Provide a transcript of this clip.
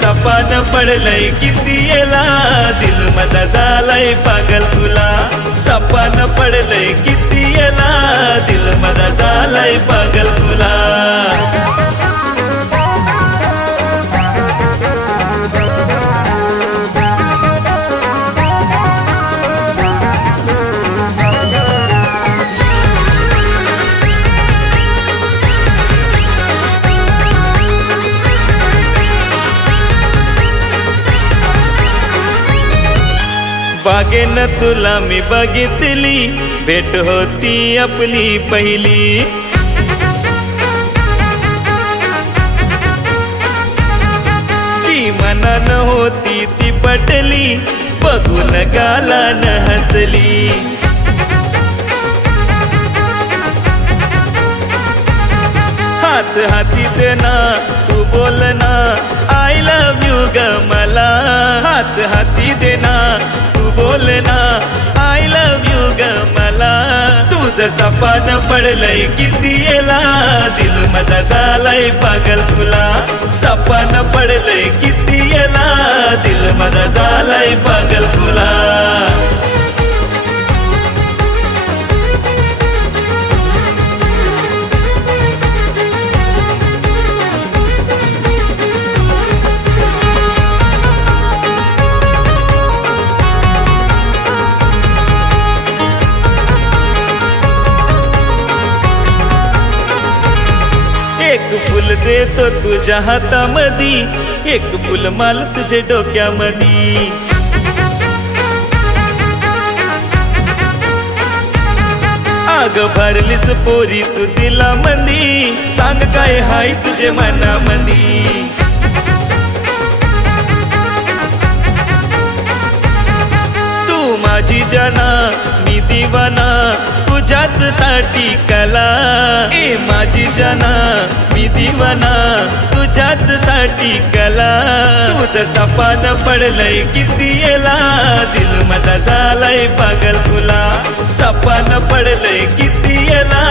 सपान पडलंय किती येला दिल माझा झालाय पागल तुला सपान पडलंय किती येला दिल माझा झालाय पागल तुला बागेन तुला मी बघितली भेट होती आपली पहिली जी मनान होती ती पटली बघून गालान हसली हात हातीत ना तू बोलना आय लव यू ग मला हात हाती देना बोलना आय लव यू ग मला तुझं सपान पडलंय किती येला दिल माझा झालाय पागल तुला सपान पडलंय किती येला दिल माझा झालाय पागल तुला एक फुल देतो तुझ्या हातामधी एक फुल माल तुझे डोक्यामधी आग भरलीस पोरी तू दिला मंदी सांग काय हाय तुझे मनामंदी तू माझी जाना मी दिवाना तुझ्याच साठी कला ए माझी जाना मी दिवाना तुझ्याच साठी कला तुझं सपान पडलंय किती येला दिल माझा झालाय पागल तुला सपान पडलंय किती येला